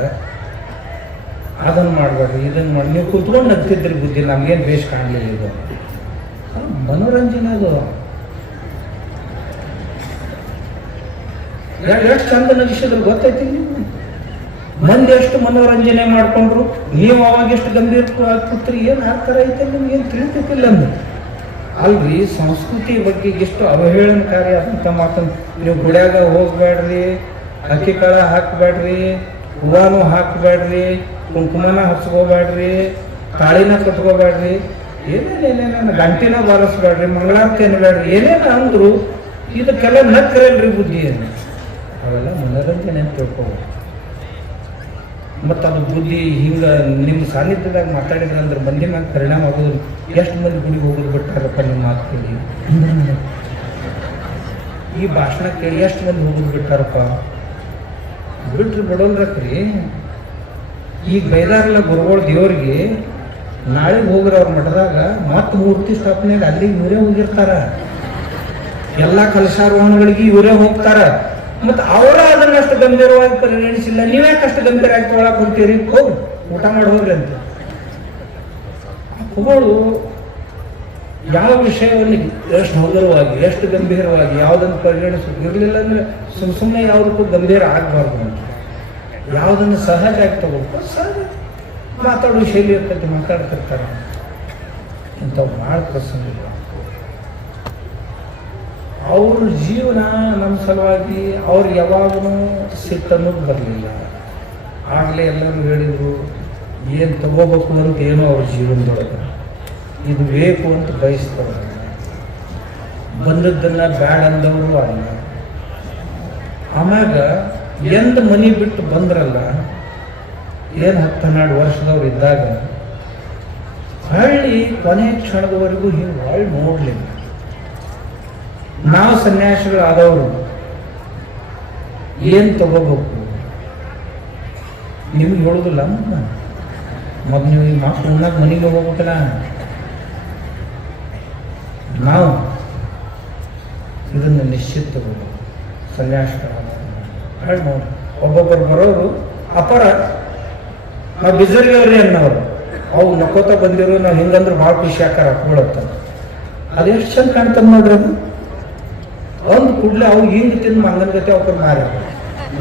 ಅದನ್ನು ಮಾಡಬೇಡ್ರಿ ಇದನ್ನು ಮಾಡಿ, ನೀವು ಕುತ್ಕೊಂಡು ನಗ್ತಿದ್ರಿ ಬುದ್ಧಿ, ನಮ್ಗೇನು ಬೇಷ್ ಕಾಣಲಿಲ್ಲ ಇದು. ಮನೋರಂಜನೆ ಅದು. ಎಷ್ಟು ಚಂದ ನಗಿಸಿದ್ರು ಗೊತ್ತೈತಿ ಮಂದಿ ಎಷ್ಟು ಮನೋರಂಜನೆ ಮಾಡ್ಕೊಂಡ್ರು, ನೀವು ಅವಾಗ ಎಷ್ಟು ಗಂಭೀರ ಕೂತ್ರಿ ಏನು ಆ ಐತೆ ನಿಮ್ಗೆ, ಏನು ತಿಳಿತೈತಿಲ್ಲ ಅಂದ್ರೆ ಅಲ್ರಿ, ಸಂಸ್ಕೃತಿ ಬಗ್ಗೆ ಎಷ್ಟು ಅವಹೇಳನಕಾರಿ ಅಂತ ಮಾತಂತ ನೀವು ಗುಡ್ಯಾಗ ಹೋಗ್ಬೇಡ್ರಿ ಅಕ್ಕಿ ಕಾಳ ಹಾಕಬೇಡ್ರಿ ಹೂವಾನು ಹಾಕಬೇಡ್ರಿ ಕುಂಕುಮನ ಹಚ್ಕೋಬೇಡ್ರಿ ತಾಳಿನ ಕಟ್ಕೋಬೇಡ್ರಿ ಏನೇನು ಗಂಟಿನ ಬಾರಿಸ್ಬೇಡ್ರಿ ಮಂಗಳಾರತಿ ಅನ್ಬೇಡ್ರಿ ಏನೇನು ಅಂದ್ರು ಇದಕ್ಕೆಲ್ಲ ನಕ್ಕರಲ್ರಿ ಬುದ್ಧಿ ಅವೆಲ್ಲ ಮನೋರಂಜನೆ ಅಂತ ತಿಳ್ಕೊಬೋದು. ಮತ್ತು ಅದು ಬುದ್ಧಿ ಹಿಂಗೆ ನಿಮ್ಮ ಸಾನ್ನಿಧ್ಯದಾಗ ಮಾತಾಡಿದ್ರೆ ಅಂದ್ರೆ ಮಂದಿ ಮ್ಯಾಗ ಪರಿಣಾಮ ಆಗೋದು ಎಷ್ಟು ಮಂದಿ ಗುಡಿಗೆ ಹೋಗೋದು ಬಿಟ್ಟಾರಪ್ಪ ನಿಮ್ಮ ಮಾತು ಕೇಳಿ? ಈ ಭಾಷಣ ಕೇಳಿ ಎಷ್ಟು ಮಂದಿ ಹೋಗೋದು ಬಿಟ್ಟಾರಪ್ಪ? ಬಿಟ್ರಿ ಬಿಡೋಲ್ರಕ್ರಿ ಈಗ ಬೈದಾರಲ್ಲ ಗುರುಗಳು ದೇವ್ರಿಗೆ ನಾಳೆ ಹೋಗ್ರಿ ಅವ್ರ ಮಠದಾಗ ಮತ್ತೆ ಮೂರ್ತಿ ಸ್ಥಾಪನೆ ಅಲ್ಲಿಗೆ ಇವರೇ ಹೋಗಿರ್ತಾರ. ಎಲ್ಲ ಕಲಶಾರೋಹಣಗಳಿಗೆ ಇವರೇ ಹೋಗ್ತಾರ. ಮತ್ತೆ ಅವರ ಅದನ್ನ ಅಷ್ಟು ಗಂಭೀರವಾಗಿ ಪರಿಗಣಿಸಿಲ್ಲ. ನೀವ್ಯಾಕೆ ಅಷ್ಟು ಗಂಭೀರವಾಗಿ ತೊಗೊಳಕ್ ಹೋಗ್ತೀರಿ ಹೋಗ್ರಿ ಊಟ ಮಾಡಿ ಹೋಗ್ರಿ ಅಂತ. ಅಪ್ಪಗಳು ಯಾವ ವಿಷಯವನ್ನು ಎಷ್ಟು ಹಗುರವಾಗಿ, ಎಷ್ಟು ಗಂಭೀರವಾಗಿ, ಯಾವುದನ್ನು ಪರಿಗಣಿಸ, ಇರಲಿಲ್ಲ ಅಂದ್ರೆ ಸುಮ್ ಸುಮ್ಮನೆ ಯಾವುದಕ್ಕೂ ಗಂಭೀರ ಆಗಬಾರ್ದು ಅಂತ. ಯಾವುದನ್ನು ಆಗಿ ತಗೋಬೇಕು ಸಹಜ. ಮಾತಾಡೋ ಶೈಲಿ ಇರ್ತೈತೆ, ಮಾತಾಡ್ತಿರ್ತಾರೆ. ಇಂಥವು ಭಾಳ ಪ್ರಸಂಗ ಅವ್ರ ಜೀವನ ನಮ್ಮ ಸಲುವಾಗಿ ಅವ್ರು ಯಾವಾಗೂ ಸಿಟ್ಟನ್ನೋದು ಬರಲಿಲ್ಲ. ಆಗಲೇ ಎಲ್ಲರೂ ಹೇಳಿದರು, ಏನು ತಗೋಬೇಕು ಅಂತ ಏನೋ ಅವ್ರ ಜೀವನದೊಳಗೆ. ಇದು ಬೇಕು ಅಂತ ಬಯಸ್ತಾರೆ. ಬಂದದ್ದನ್ನು ಬ್ಯಾಡ ಅಂದವರು ಅಲ್ಲ. ಆಮ್ಯಾಗ ಎಂದ ಮನಿ ಬಿಟ್ಟು ಬಂದ್ರಲ್ಲ ಏನು ಹತ್ತು ಹನ್ನೆರಡು ವರ್ಷದವ್ರು ಇದ್ದಾಗ ಹಳ್ಳಿ ಕೊನೆ ಕ್ಷಣದವರೆಗೂ ಹಿಂಗೆ ಹೊಳ್ಳಿ ನೋಡ್ಲಿಲ್ಲ. ನಾವು ಸನ್ಯಾಸಿಗಳಾದವರು ಏನು ತಗೋಬೇಕು? ನಿಮ್ಗೆ ಹೇಳುದಿಲ್ಲ ಮಗ ನೀವು ಈ ಮಕ್ಕಳು ಉಣ್ಣಾಗ ಮನೆಗೆ ಹೋಗ್ಬೇಕಲ್ಲ. ನಾವು ಇದನ್ನು ನಿಶ್ಚಿತ ತಗೋಬೇಕು. ಸನ್ಯಾಸಿಗಳಾದ ನೋಡಿ. ಒಬ್ಬೊಬ್ಬರು ಬರೋರು ಅಪರ ನಾವು ಬಿಜರಿಯವ್ರಿ ಅನ್ನೋರು. ಅವು ನಕ್ಕೋತ ಬಂದಿರೋ, ನಾವು ಹಿಂಗಂದ್ರೆ ಭಾಳ ಖುಷಿ ಆಕಾರ ಹಾಕೊಳತ್ತ ಅದೆಷ್ಟು ಚಂದ ಕಾಣ್ತದ ನೋಡ್ರಿ ಅದು? ಒಂದು ಕೂಡಲೇ ಅವು ಹಿಂಗೆ ತಿಂದು ಮಂಗನ ಗತಿ ಅವ್ರ ಮಾರ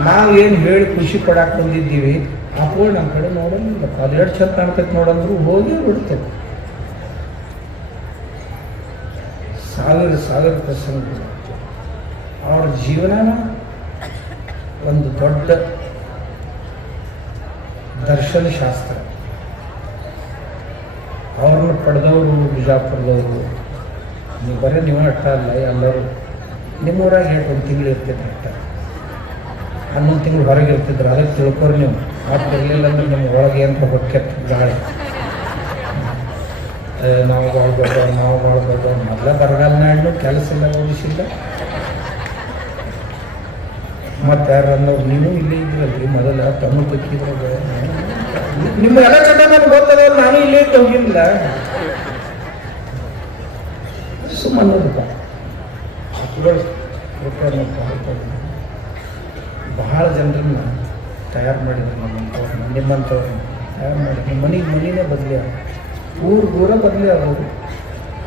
ನಾವು ಏನು ಹೇಳಿ ಖುಷಿ ಪಡಾಕ್ ಬಂದಿದ್ದೀವಿ ಅಪ್ಪಗಳು ನಮ್ಮ ಕಡೆ ನೋಡೋದಿಲ್ಲ ಅದು ಎಷ್ಟು ಚಂದ ಕಾಣ್ತೈತೆ ನೋಡಂದ್ರು ಹೋಗಿ ಬಿಡ್ತೈತೆ. ಸಾವಿರ ಸಾವಿರ ಪ್ರಸಂಗ ಅವ್ರ ಜೀವನನ ಒಂದು ದೊಡ್ಡ ದರ್ಶನ ಶಾಸ್ತ್ರ ಅವ್ರನ್ನ ಪಡೆದವರು ಬಿಜಾಪುರದವರು. ನೀವು ಬರೀ ನೀವು ಅಟ್ಟ ಅಲ್ಲ, ಎಲ್ಲರೂ. ನಿಮ್ಮೂರಾಗ ಒಂದು ತಿಂಗಳು ಇರ್ತಿದ್ರು ಅಟ್ಟ ಹನ್ನೊಂದು ತಿಂಗಳು ಹೊರಗೆ ಇರ್ತಿದ್ರು ಅದಕ್ಕೆ ತಿಳ್ಕೊರಿ ನೀವು. ಮತ್ತೆ ಇರಲಿಲ್ಲ ಅಂದ್ರೆ ನಿಮ್ಗೆ ಒಳಗೆ ಏನು ಬಕೆಟ್ ಗಾಳಿ. ನಾವು ಭಾಳ ದೊಡ್ಡವ್ರು, ನಾವು ಬಾಳ್ಬೇಕು ಮೊದಲ ಬರಗಾಲ ನಾಡ್ನು ಕೆಲಸ ಇಲ್ಲ ಓದಿಸಿಲ್ಲ ಮತ್ತೆ ಯಾರು ಅನ್ನೋರು ನೀವು ಇಲ್ಲೇ ಇದ್ರಲ್ರಿ ಮೊದಲ ತಮ್ಮ ನಿಮ್ಮ ಎಲ್ಲ ಚಟ ನನಗೆ ಗೊತ್ತದ ನಾನು ಇಲ್ಲೇ ಹೋಗಿಲ್ಲ ಪಾಲಿಸ್ತಾರೆ. ಬಹಳ ಜನರನ್ನ ತಯಾರು ಮಾಡಿದ್ರು ನಮ್ಮಂಥವ್ರನ್ನ ನಿಮ್ಮಂಥವ್ರನ್ನ ತಯಾರು ಮಾಡಿದ್ರು ಮನೆಗೆ ಮನೆಯೇ ಬದಲಿ ಊರು ಊರ ಬದಲಿ ಅವರು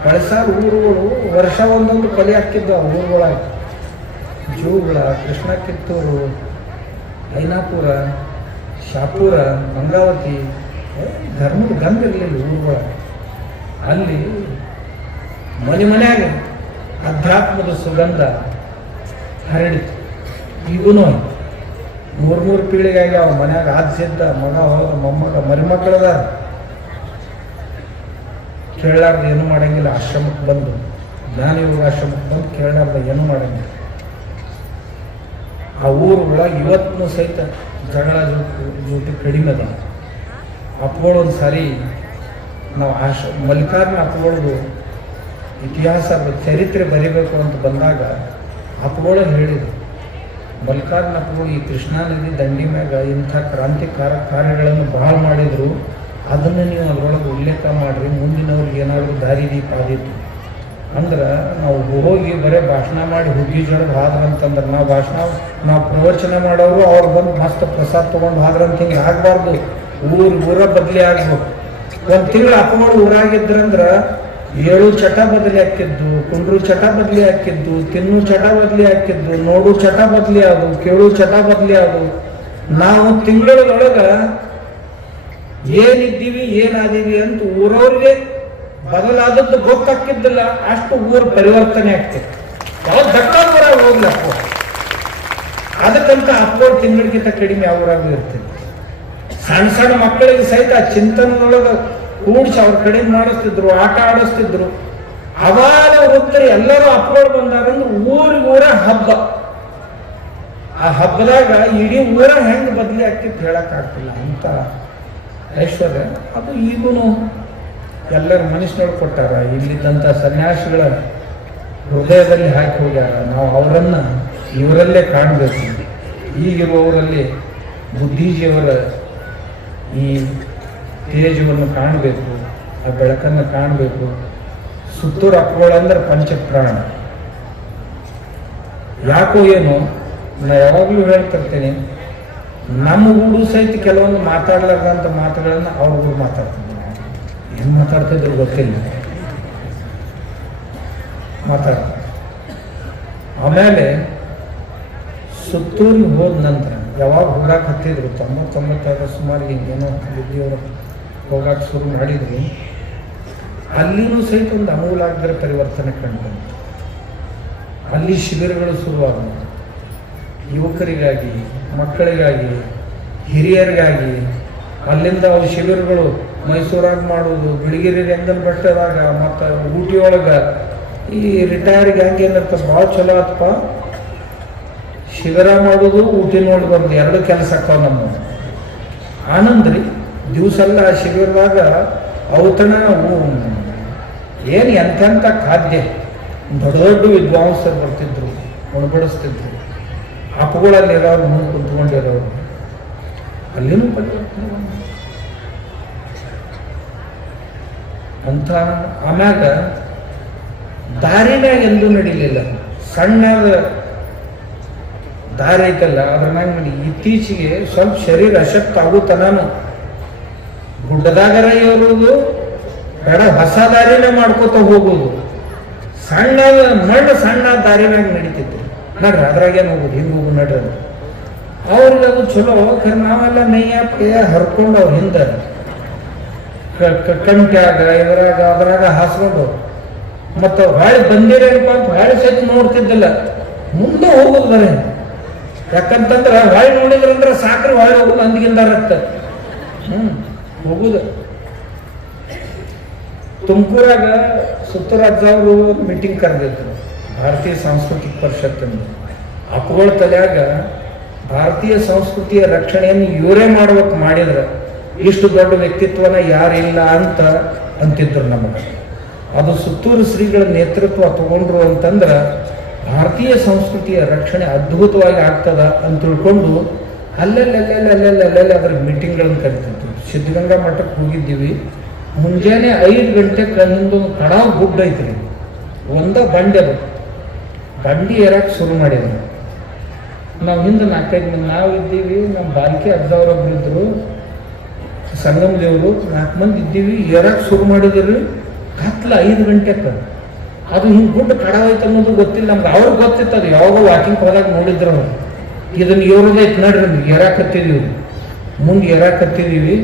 ಕಳಸಾರ ಊರುಗಳು ವರ್ಷ ಒಂದೊಂದು ಕೊಲೆ ಹಾಕಿದ್ದು ಆ ಊರುಗಳಾಗ. ಜೂಗಳ ಕೃಷ್ಣ ಕಿತ್ತೂರು ಐನಾಪುರ ಶಾಪುರ ಗಂಗಾವತಿ ಧರ್ಮದ ಗಂಧ ಇರಲಿಲ್ಲ ಊರುಗಳ ಅಲ್ಲಿ ಮನೆ ಮನೆಯಾಗ ಅಧ್ಯಾತ್ಮದ ಸುಗಂಧ ಹರಡಿತು. ಈಗೂ ಮೂರು ಮೂರು ಪೀಳಿಗೆಯಾಗಿ ಅವ್ರ ಮನ್ಯಾಗ ಆದ್ಸಿದ್ದ ಮಗ ಹೋದ ಮೊಮ್ಮಗ ಮರಿಮಕ್ಕಳದ ಕೇಳಲಾರ್ದ ಏನು ಮಾಡಂಗಿಲ್ಲ, ಆಶ್ರಮಕ್ಕೆ ಬಂದು. ಜ್ಞಾನ ಯೋಗ ಆಶ್ರಮಕ್ಕೆ ಬಂದು ಕೇಳಲಾರ್ದ ಏನು ಮಾಡಂಗಿಲ್ಲ. ಆ ಊರೊಳಗೆ ಇವತ್ತು ಸಹಿತ ಜಗಳ ಜೊತೆ ಕಡಿಮೆ ಅದ ಅಪ್ಪಗಳು ಸಾರಿ ನಾವು ಆಶ, ಮಲ್ಲಿಕಾರ್ನ ಅಪ್ಪಗಳದು ಇತಿಹಾಸ ಚರಿತ್ರೆ ಬರೀಬೇಕು ಅಂತ ಬಂದಾಗ ಅಪ್ಪಗಳು ಹೇಳಿದರು. ಮಲ್ಲಿಕಾರ್ನ ಅಪ್ಪಗಳು ಈ ಕೃಷ್ಣಾ ನದಿ ದಂಡಿ ಮ್ಯಾಗ ಇಂಥ ಕ್ರಾಂತಿಕಾರ ಕಾರ್ಯಗಳನ್ನು ಬಹಳ ಮಾಡಿದರು. ಅದನ್ನು ನೀವು ಅದರೊಳಗೆ ಉಲ್ಲೇಖ ಮಾಡಿರಿ, ಮುಂದಿನವ್ರಿಗೆ ಏನಾದರೂ ದಾರಿ ದೀಪ ಆದೀತು ಅಂದ್ರೆ ನಾವು ಹೋಗಿ ಬರೀ ಭಾಷಣ ಮಾಡಿ ಹುಗ್ಗಿ ಜೊಳಗೆ ಹಾದ್ರ ಅಂತಂದ್ರೆ ನಾವು ಭಾಷಣ ನಾವು ಪ್ರವಚನ ಮಾಡೋರು ಅವ್ರು ಬಂದು ಮಸ್ತ್ ಪ್ರಸಾದ ತೊಗೊಂಡು ಹಾದ್ರ ಅಂತ ಹಿಂಗೆ ಆಗಬಾರ್ದು. ಊರು, ಊರ ಬದಲಿ ಆಗ್ಬೇಕು. ಒಂದು ತಿಂಗಳು ಅಪ್ಪಗಳು ಊರಾಗಿದ್ರಂದ್ರೆ ಏಳು ಚಟ ಬದಲಿ ಹಾಕಿದ್ದು, ಕುಂಡ್ರು ಚಟ ಬದಲಿ ಹಾಕಿದ್ದು, ತಿನ್ನು ಚಟ ಬದಲಿ ಹಾಕಿದ್ದು, ನೋಡು ಚಟ ಬದಲಿ ಆದು ಕೇಳು ಚಟ ಬದಲಿ ಆದು ನಾವು ತಿಂಗಳೊಳಗೆ ಏನಿದ್ದೀವಿ, ಏನಾದೀವಿ ಅಂತ ಊರವ್ರಿಗೆ ಬದಲಾದದ್ದು ಗೊತ್ತಾಕಿದ್ದಿಲ್ಲ ಅಷ್ಟು ಊರು ಪರಿವರ್ತನೆ ಆಗ್ತಿತ್ತು. ಯಾವ ದಟ್ಟ ಊರಾಗ ಹೋಗ್ಲಿ ಅಪ್ಪ. ಅದಕ್ಕಂತ ಅಪ್ಪೋರ್ ತಿಂಗಳಿಗಿಂತ ಕಡಿಮೆ ಯಾವ ಊರಾಗೂ ಇರ್ತೈತೆ ಸಣ್ಣ ಸಣ್ಣ ಮಕ್ಕಳಿಗೆ ಸಹಿತ ಚಿಂತನದೊಳಗೆ ಕೂಡಿಸಿ ಅವ್ರ ಕಡೆ ಮಾಡಿಸ್ತಿದ್ರು, ಆಟ ಆಡಿಸ್ತಿದ್ರು. ಅವಾಗ ಹೋಗ್ತಾರೆ ಎಲ್ಲರೂ ಅಪ್ಲೋಡ್ ಬಂದಾರಂದ್ರೆ ಊರಿಗೂರ ಊರ ಹಬ್ಬ. ಆ ಹಬ್ಬದಾಗ ಇಡೀ ಊರ ಹೆಂಗೆ ಬದಲಿ ಆಗ್ತಿತ್ತು ಹೇಳಕ್ಕಾಗ್ತಿಲ್ಲ ಅಂತ ಐಶ್ವರ್ಯ. ಅದು ಈಗೂ ಎಲ್ಲರ ಮನುಷ್ಯನೊಳಗೆ ಕೊಟ್ಟಾರ. ಇಲ್ಲಿದ್ದಂಥ ಸನ್ಯಾಸಿಗಳ ಹೃದಯದಲ್ಲಿ ಹಾಕಿ ಹೋಗ್ಯಾರ. ನಾವು ಅವರನ್ನು ಇವರಲ್ಲೇ ಕಾಣಬೇಕು. ಈಗಿರುವವರಲ್ಲಿ ಬುದ್ಧಿಜೀವರ ಈ ತೇಜವನ್ನು ಕಾಣಬೇಕು, ಆ ಬೆಳಕನ್ನು ಕಾಣಬೇಕು. ಸುತ್ತೂರು ಅಪ್ಪಗಳಂದ್ರೆ ಪಂಚಪ್ರಾಣ. ಯಾಕೋ ಏನು, ನಾ ಯಾವಾಗಲೂ ಹೇಳ್ತಿರ್ತೇನೆ, ನಮ್ಮ ಗೂಡು ಸಹಿತ ಕೆಲವೊಂದು ಮಾತಾಡ್ಲಾರ್ದಂಥ ಮಾತುಗಳನ್ನು ಅವ್ರಿಗೂ ಮಾತಾಡ್ತೀನಿ ಏನು ಮಾತಾಡ್ತಿದ್ರು ಗೊತ್ತಿಲ್ಲ. ಮಾತಾಡ. ಆಮೇಲೆ ಸುತ್ತೂರಿಗೆ ಹೋದ ನಂತರ, ಯಾವಾಗ ಹೋಗಾಕ್ ಹತ್ತಿದ್ರು ತೊಂಬತ್ತೊಂಬತ್ತಾಗ ಸುಮಾರು ಹಿಂಗೇನೋ ಬುದ್ಧಿಯವರು ಹೋಗಾಕ್ ಶುರು ಮಾಡಿದ್ರು. ಅಲ್ಲಿನೂ ಸಹಿತ ಒಂದು ಅಮೂಲಾಗ್ರ ಪರಿವರ್ತನೆ ಕಂಡು ಅಲ್ಲಿ ಶಿಬಿರಗಳು ಶುರುವಾದವು. ಯುವಕರಿಗಾಗಿ, ಮಕ್ಕಳಿಗಾಗಿ, ಹಿರಿಯರಿಗಾಗಿ, ಅಲ್ಲಿಂದ ಅವ್ರ ಶಿಬಿರಗಳು ಮೈಸೂರಾಗ ಮಾಡೋದು ಬಿಳಿಗಿರಿ ರಂಗನ ಬೆಟ್ಟದಾಗ, ಮತ್ತು ಊಟಿ ಒಳಗೆ ಈ ರಿಟೈರ್ಗೆ ಗ್ಯಾಂಗ್ ಏನಿರ್ತದೆ ಭಾಳ ಚಲೋ ಆತಪ್ಪ. ಶಿಬಿರ ಮಾಡೋದು, ಊಟಿ ನೋಡಿ ಬಂದು ಎರಡು ಕೆಲಸ ಆಕ್ಕಾವ ನಮ್ಮ ಆನಂದ್ ರೀ, ದಿವಸೆಲ್ಲ ಶಿಬಿರದಾಗ ಔತಣ ಏನು ಎಂಥೆಂಥ ಖಾದ್ಯ, ದೊಡ್ಡ ದೊಡ್ಡ ವಿದ್ವಾಂಸರು ಬರ್ತಿದ್ರು ಉಣಬಡಿಸ್ತಿದ್ರು ಅಪ್ಪುಗಳಲ್ಲಿ ಇರೋರು ಮುಂದೆ ಕುಂತ್ಕೊಂಡಿರೋರು. ಅಲ್ಲಿನೂ ಪರಿವರ್ತನೆ ಅಂತ ಆಮ್ಯಾಗ ದಾರಿನಾಗ ಎಂದೂ ನಡೀಲಿಲ್ಲ. ಸಣ್ಣದ ದಾರಿ ಐತಲ್ಲ, ಅದ್ರ ಮ್ಯಾಗ ನಡಿ, ಇತ್ತೀಚೆಗೆ ಸ್ವಲ್ಪ ಶರೀರ ಅಶಕ್ತ ಆಗುತ್ತಾನು ಗುಡ್ಡದಾಗರ ಇರೋದು ಬೇಡ, ಹೊಸ ದಾರಿನೇ ಮಾಡ್ಕೋತ ಹೋಗೋದು. ಸಣ್ಣದ, ಮಣ್ಣು ಸಣ್ಣ ದಾರಿನಾಗ ನಡೀತಿತ್ತು. ನಡ್ರಿ ಅದ್ರಾಗೇನು ಹೋಗುದು? ಹಿಂಗೆ ಹೋಗು ನಡ್ರಿ. ಅವ್ರಿಗೆ ಅದು ಚಲೋ ನಾವೆಲ್ಲ ನೈಯ ಪೇಯ ಹರ್ಕೊಂಡು ಅವ್ರು ಹಿಂದೆ. ಕಂಟ್ಯಾಗ, ಇದ್ರಾಗ, ಅದ್ರಾಗ ಹಾಸ್ಕೊಂಡು ಮತ್ತು ಹೊಳೆ ಬಂದಿರೇನಪ್ಪ ಅಂತ ಹೊಳೆ ಸಹಿತ ನೋಡ್ತಿದ್ದಿಲ್ಲ. ಮುಂದೆ ಹೋಗೋದು ಬರೇ. ಯಾಕಂತಂದ್ರೆ ಹೊಳೆ ನೋಡಿದ್ರಂದ್ರೆ ಸಾಕ್ರೆ ಹೊಳೆ ಹೋಗೋದು ಅಂದಿಗಿಂದಾರತ್ತ ಹ್ಞೂ ಹೋಗುದು. ತುಮಕೂರಾಗ ಸುತ್ತರಾಜ್ ಅವರು ಮೀಟಿಂಗ್ ಕರೆದಿದ್ರು. ಭಾರತೀಯ ಸಾಂಸ್ಕೃತಿಕ ಪರಿಷತ್ತಿನ ಅಪ್ಪಗಳ ತಲೆಯಾಗ ಭಾರತೀಯ ಸಂಸ್ಕೃತಿಯ ರಕ್ಷಣೆಯನ್ನು ಇವರೇ ಮಾಡ್ಬೇಕು ಮಾಡಿದ್ರೆ. ಇಷ್ಟು ದೊಡ್ಡ ವ್ಯಕ್ತಿತ್ವನ ಯಾರಿಲ್ಲ ಅಂತ ಅಂತಿದ್ರು ನಮಗೆ. ಅದು ಸುತ್ತೂರು ಶ್ರೀಗಳ ನೇತೃತ್ವ ತಗೊಂಡ್ರು ಅಂತಂದ್ರೆ ಭಾರತೀಯ ಸಂಸ್ಕೃತಿಯ ರಕ್ಷಣೆ ಅದ್ಭುತವಾಗಿ ಆಗ್ತದ ಅಂತ ತಿಳ್ಕೊಂಡು ಅಲ್ಲಲ್ಲಿ ಅಲ್ಲಲ್ಲಿ ಅಲ್ಲೆಲ್ಲ ಅದ್ರ ಮೀಟಿಂಗ್ಗಳನ್ನು ಕರಿತಿದ್ರು ಸಿದ್ಧಗಂಗಾ ಮಠಕ್ಕೆ ಹೋಗಿದ್ದೀವಿ. ಮುಂಜಾನೆ ಐದು ಗಂಟೆಗೆ ಹಿಂದೊಂದು ಕಡಾ ಗುಡ್ಡ ಐತ್ರಿ. ಒಂದ ಬಂಡೆ ಅದು. ಬಂಡಿ ಏರಕ್ಕೆ ಶುರು ಮಾಡಿದ್ರು. ನಾವು ಹಿಂದೆ ನಾಲ್ಕೈದು ನಾವು ಇದ್ದೀವಿ ನಮ್ಮ ಬಾಲ್ಕೆ ಅಜ್ಜವ್ರೊಬ್ರು ಇದ್ರು. ಸಂಗಮ್ ದೇವರು ನಾಲ್ಕು ಮಂದಿ ಇದ್ದೀವಿ ಏರಕ್ಕೆ ಶುರು ಮಾಡಿದ್ರಿ? ಕತ್ಲ ಐದು ಗಂಟೆಗೆ ಅದು ಹಿಂಗೆ ಗುಡ್ಡ ಕಡ ಐತೆ ಅನ್ನೋದು ಗೊತ್ತಿಲ್ಲ, ನಮ್ಗೆ ಅವ್ರಿಗೆ ಗೊತ್ತಿತ್ತು ಅದು. ಯಾವಾಗ ವಾಕಿಂಗ್ ಹೋದಾಗ ನೋಡಿದ್ರು ಅವ್ರು. ಇದನ್ನು ಇವ್ರದ್ದು ಐತೆ ನೋಡ್ರಿ ನಮ್ಗೆ ಎರಾಕತ್ತಿದೀವಿ ಮುಂದೆ ಎರಾಕತ್ತಿದೀವಿ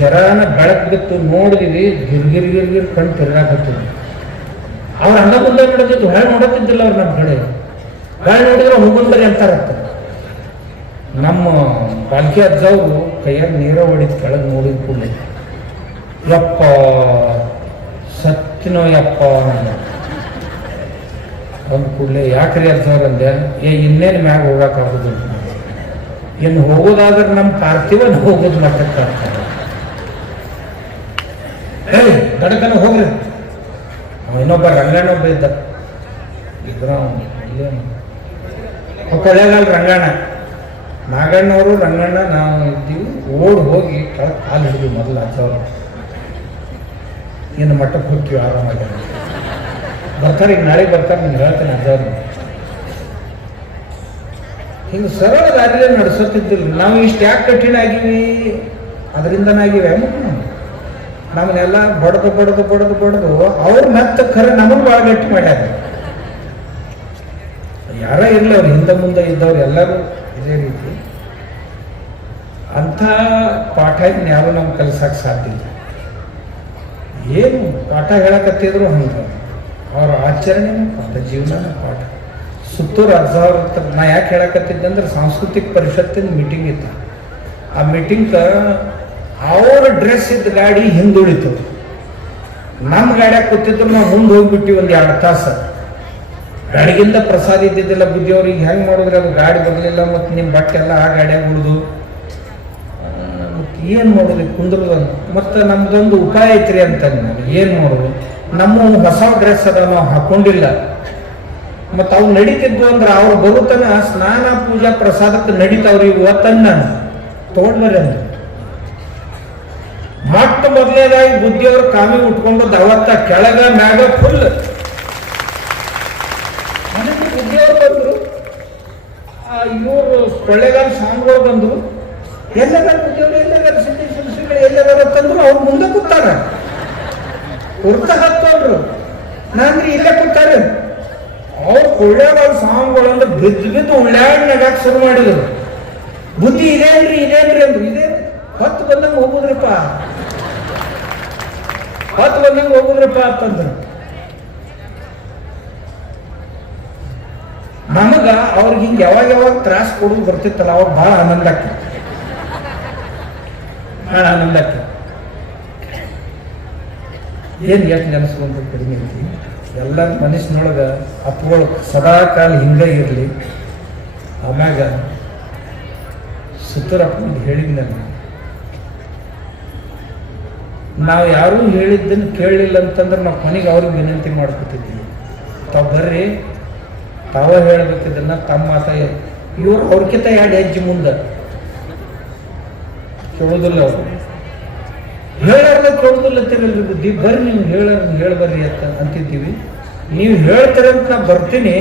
ಜರಾನ ಬೆಳಕು ಬಿತ್ತು, ನೋಡಿದೀವಿ ಗಿರ್ಗಿರ್ ಗಿರ್ಗಿರ್ ಕಣ್ ತಿರ್ಗಾಕತ್ತಿದ್ವಿ ಅವ್ರು ಹಂಗ ಮುಂದೆ ನೋಡೋದಿತ್ತು ಹೊಳೆ ನೋಡತ್ತಿದ್ದಿಲ್ಲ ಅವ್ರು ನಮ್ಮ ಕಡೆ. ಹೊಳೆ ನೋಡಿದ್ರೆ ಹೋಗುಂದ್ರೆ ಅಂತಾರತ್ತ ನಮ್ಮ ಪಾಲ್ಕಿ ಅಜ್ಜವ್ರು ಕೈಯಾಗ ನೀರ ಹೊಡಿದ ಕೆಳಗೆ ನೋಡಿದ ಕೂಡಲೇ. ಯಪ್ಪ, ಸತ್ತಿನೋ ಯಪ್ಪ ಅಂದ ಕೂಡಲೇ, ಯಾಕ್ರಿ ಸರ್ ಅಂದೆ? ಏ, ಇನ್ನೇನು ಮ್ಯಾಗ ಹೋಗಕ್ಕಾಗುದಿಲ್ಲ ಇನ್ನು ಹೋಗೋದಾದ್ರೆ ನಮ್ಮ ಪಾರ್ಥಿವನ್ ಹೋಗೋದು ಮಟ್ಟಕ್ಕೆ ಹೇಳಿ ಏಯ್ ಗಡಕನ ಹೋಗ್ರಿ. ಇನ್ನೊಬ್ಬ ರಂಗಣ್ಣ ಒಬ್ಬ ಇದ್ದ. ಇದ್ರ ಕೊಳ್ಳೇಗಾಲ ರಂಗಣ್ಣ ನಾಗಣ್ಣವರು, ರಂಗಣ್ಣ, ನಾವು ಇದ್ದೀವಿ ಓಡ್ ಹೋಗಿ ಕೆಳಗೆ ಕಾಲು ಹಿಡಿದ್ವಿ ಮೊದಲು ಅಜ್ಜವರು ಏನು ಮಟ್ಟಕ್ಕೆ ಹೋಗ್ತೀವಿ, ಆರಾಮಾಗಿ. ಬರ್ತಾರೆ, ಈಗ ನಾಳೆ ಬರ್ತಾರೆ, ನಿಮ್ಗೆ ಹೇಳ್ತೇನೆ ಅಜ್ಜವ್ರು ಹಿಂಗೆ ಸರಳ ದಾರಿಯಲ್ಲಿ ನಡೆಸುತ್ತಿದ್ದಿಲ್ಲ. ನಾವು ಇಷ್ಟು ಯಾಕೆ ಕಠಿಣ ಆಗಿವಿ? ಅದರಿಂದನಾಗಿವೆ ಮುಖ್ಯ ನಮ್ಮನ್ನೆಲ್ಲ ಬಡದು ಬಡದು ಬಡದು ಬಡದು ಅವ್ರು ಮತ್ತೆ ಖರೆ ನಮಗೆ ಭಾಳ ಗಟ್ಟಿ ಮಾಡ್ಯಾರ. ಯಾರ ಇರಲಿ, ಅವ್ರು ಹಿಂದೆ ಮುಂದೆ ಇದ್ದವ್ರು ಎಲ್ಲರೂ ಇದೇ ರೀತಿ. ಅಂಥ ಪಾಠ ಇನ್ಯಾರು ನಮ್ಗೆ ಕಲಿಸಕ್ಕೆ ಸಾಧ್ಯ ಇಲ್ಲ. ಏನು ಪಾಠ ಹೇಳಕತ್ತಿದ್ರು ಹಂಗೆ. ಅವ್ರ ಆಚರಣೆನೂ ಪಾಠ ಜೀವನನೂ ಪಾಠ. ಸುತ್ತೂರು ಅಜ್ಜವ್ರ ಹತ್ರ ನಾ ಯಾಕೆ ಹೇಳಕತ್ತಿದ್ದೆ ಅಂದ್ರೆ ಸಾಂಸ್ಕೃತಿಕ ಪರಿಷತ್ತಿನ ಮೀಟಿಂಗ್ ಇತ್ತು. ಆ ಮೀಟಿಂಗ್ ಅವ್ರ ಡ್ರೆಸ್ ಇದ್ದ ಗಾಡಿ ಹಿಂದುಳಿತು. ನಮ್ಮ ಗಾಡ್ಯಾಗ ಕೂತಿದ್ರು ನಾವು ಮುಂದೆ ಹೋಗ್ಬಿಟ್ಟಿವಿ ಒಂದು ಎರಡು ತಾಸು. ಗಾಡಿಗಿಂತ ಪ್ರಸಾದ ಇದ್ದಿದ್ದಿಲ್ಲ ಬುದ್ಧಿಯವ್ರಿಗೆ ಹೆಂಗೆ ಮಾಡಿದ್ರೆ ಅದು ಗಾಡಿ ಬರಲಿಲ್ಲ ಮತ್ತು ನಿಮ್ಮ ಬಟ್ಟೆಲ್ಲ ಆ ಗಾಡ್ಯಾಗ ಉಳಿದು. ಏನು ಮಾಡೋದು ಕುಂದ್ರದು ಮತ್ತು ನಮ್ದೊಂದು ಉಪಾಯ ಐತ್ರಿ ಅಂತ ಏನು ಮಾಡೋದು? ನಮ್ಮ ಹೊಸ ಡ್ರೆಸ್ ಅದ ನಾವು ಹಾಕೊಂಡಿಲ್ಲ. ಮತ್ತು ಅವ್ರು ನಡೀತಿದ್ವು ಅಂದ್ರೆ ಅವ್ರು ಬರುತ್ತನ ಸ್ನಾನ, ಪೂಜಾ ಪ್ರಸಾದಕ್ಕೆ ನಡೀತಾವ್ರಿ ಇವತ್ತನ್ನ ನಾನು. ತಗೊಂಡ್ಬರ್ರಿ ಅಂದ್ರು. ಮೊಟ್ಟ ಮೊದಲನೇದಾಗಿ ಬುದ್ಧಿಯವ್ರ ಕಾಮಿ ಉಟ್ಕೊಂಡು ಅವತ್ತ ಕೆಳಗ ಮ್ಯಾಗ ಫುಲ್ ಮನೆಗೆ ಬುದ್ಧಿಯವ್ರು ಬಂದ್ರು. ಇವರು ಕೊಳ್ಳೆಗಾಲ ಸಾಂಗ್ರೋ ಬಂದ್ರು. ಎಲ್ಲದ ಬುದ್ಧಿಯವರು? ಎಲ್ಲದಾರ ಎಲ್ಲದಾರ ತಂದ್ರು ಅವ್ರು ಮುಂದೆ ಕೂತಾರ. ಕುರ್ತ ಹತ್ತೋನ್ರು ನಾನ್ರಿ ಇಲ್ಲೇ ಕೂತಾರ. ಅವ್ರು ಕೊಳ್ಳೇಗಾಲ ಸಾಂಗ್ಗಳಂದ್ರೆ ಬಿದ್ದು ಬಿದ್ದು ಉಳ್ಳಾಡಿ ನಗಾಕ್ ಶುರು ಮಾಡಿದ್ರು. ಬುದ್ಧಿ ಇದೇನ್ರಿ ಇದೇನ್ರಿ ಅಂದ್ರು. ಇದೇ ಹೊತ್ತು ಬಂದಂಗೆ ಹೋಗುದ್ರಪ್ಪ. ಹೊತ್ತು ಬಂದಂಗೆ ಹೋಗುದ್ರಪ್ಪ ಅಂತಂದ್ರು. ನಮಗ ಅವ್ರಿಗೆ ಹಿಂಗೆ ಯಾವಾಗ ಯಾವಾಗ ತ್ರಾಸ ಕೊಡೋದು ಬರ್ತಿತ್ತಲ್ಲ, ಅವಾಗ ಬಹಳ ಆನಂದ ಆಗ್ತದೆ. ಭಾಳ ಆನಂದ ಆಗ್ತದೆ ಏನು ಎಷ್ಟು ನೆನೆಸ್ಕೊಂತ ಕಡಿಮೆ ಐತಿ ಎಲ್ಲ ಮನುಷ್ಯನೊಳಗೆ ಅಪ್ಪಗಳು ಸದಾ ಕಾಲ ಹಿಂಗೆ ಇರಲಿ. ಆಮ್ಯಾಗ ಸುತ್ತರಪ್ಪ ಹೇಳಿದ್ ನಾನು. ನಾವು ಯಾರೂ ಹೇಳಿದ್ದನ್ನು ಕೇಳಲಿಲ್ಲ ಅಂತಂದ್ರೆ ನಾವು ಕೊನೆಗೆ ಅವ್ರಿಗೆ ವಿನಂತಿ ಮಾಡ್ಕೊತಿದ್ದೀವಿ ತಾವು ಬರ್ರಿ. ತಾವೇ ಹೇಳಬೇಕಿದ್ದನ್ನ ತಮ್ಮ ಮಾತ ಇವ್ರು ಅವ್ರಕ್ಕಿಂತ ಎರಡು ಹೆಜ್ಜೆ ಮುಂದೆ. ಕೇಳೋದಿಲ್ಲ ಅವರು. ಹೇಳಾರ್ದ ಕೇಳೋದಿಲ್ಲ ತಿರಲ್ರಿ ಬುದ್ಧಿ ಬರ್ರಿ, ನೀವು ಹೇಳ ಹೇಳಬರ್ರಿ ಅಂತ ಅಂತಿದ್ದೀವಿ. ನೀವು ಹೇಳ್ತೀರ ಅಂತ ಬರ್ತೀನಿ.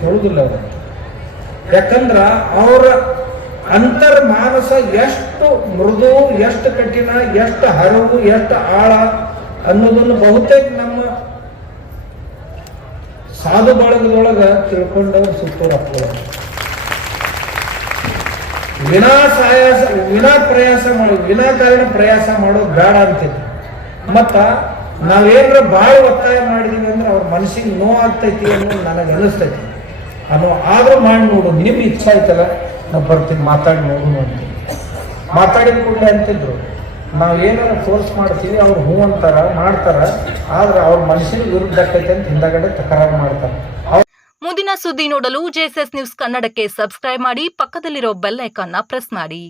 ಕೇಳೋದಿಲ್ಲ ಅವರು. ಯಾಕಂದ್ರ ಅವರ ಅಂತರ್ ಮಾನಸ ಎಷ್ಟು ಮೃದು, ಎಷ್ಟು ಕಠಿಣ, ಎಷ್ಟು ಹರವು ಎಷ್ಟು ಆಳ ಅನ್ನೋದನ್ನು ಬಹುತೇಕ ನಮ್ಮ ಸಾಧು ಬಳಗದೊಳಗ ತಿಳ್ಕೊಂಡವ್ರು ಸುತ್ತೋರು ವಿನಾ ಸಾಯಾಸ ವಿನಾ ಪ್ರಯಾಸ ಮಾಡೋದು ವಿನಾ ಕಾರಣ ಪ್ರಯಾಸ ಮಾಡೋದು ಬೇಡ ಅಂತಿದ್ರು. ಮತ್ತ ನಾವೇನ್ರ ಭಾಳ ಒತ್ತಾಯ ಮಾಡಿದೀವಿ ಅಂದ್ರೆ ಅವ್ರ ಮನಸ್ಸಿಗೆ ನೋವಾಗ್ತೈತಿ ಅನ್ನೋದು ನನಗೆ ಅನಿಸ್ತೈತಿ. ಅನ್ನೋ ಆದ್ರೂ ಮಾಡಿ ನೋಡು ನಿಮ್ಮ ಇಚ್ಛೆ ಆಯ್ತಲ್ಲ, ನಾವು ಬರ್ತೀನಿ ಮಾತಾಡಿ ನೋಡು ಅಂತ. ಮಾತಾಡಿದ ಕೂಡಲೇ ಅಂತಿದ್ರು. ನಾವು ಏನಾರ ಫೋರ್ಸ್ ಮಾಡ್ತೀವಿ, ಅವ್ರು ಹೂ ಅಂತಾರ, ಮಾಡ್ತಾರ, ಆದ್ರೆ ಅವ್ರ ಮನಸ್ಸಿಗೆ ವಿರುದ್ಧ ಆಕೈತೆ ಅಂತ ಹಿಂದಗಡೆ ತಕರಾರು ಮಾಡ್ತಾರೆ. ಮುಂದಿನ ಸುದ್ದಿ ನೋಡಲು ಜೆಎಸ್ಎಸ್ ನ್ಯೂಸ್ ಕನ್ನಡಕ್ಕೆ ಸಬ್ಸ್ಕ್ರೈಬ್ ಮಾಡಿ ಪಕ್ಕದಲ್ಲಿರೋ ಬೆಲ್ ಐಕಾನ್ನ ಪ್ರೆಸ್ ಮಾಡಿ.